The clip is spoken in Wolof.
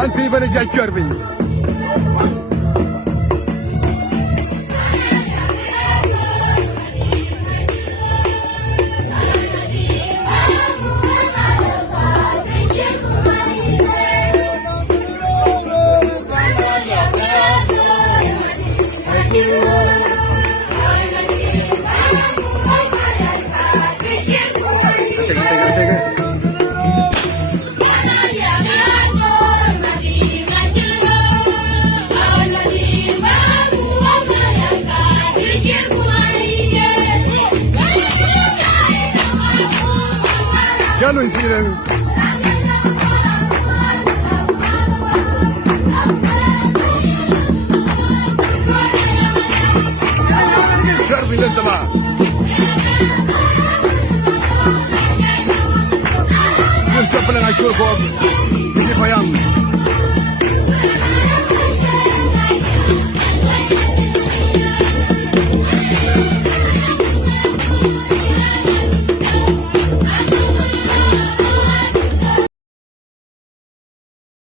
Kan si bana jakkar bi. Galo ici là. Jarvi le sama. Mun chapala na ko. Ini payang.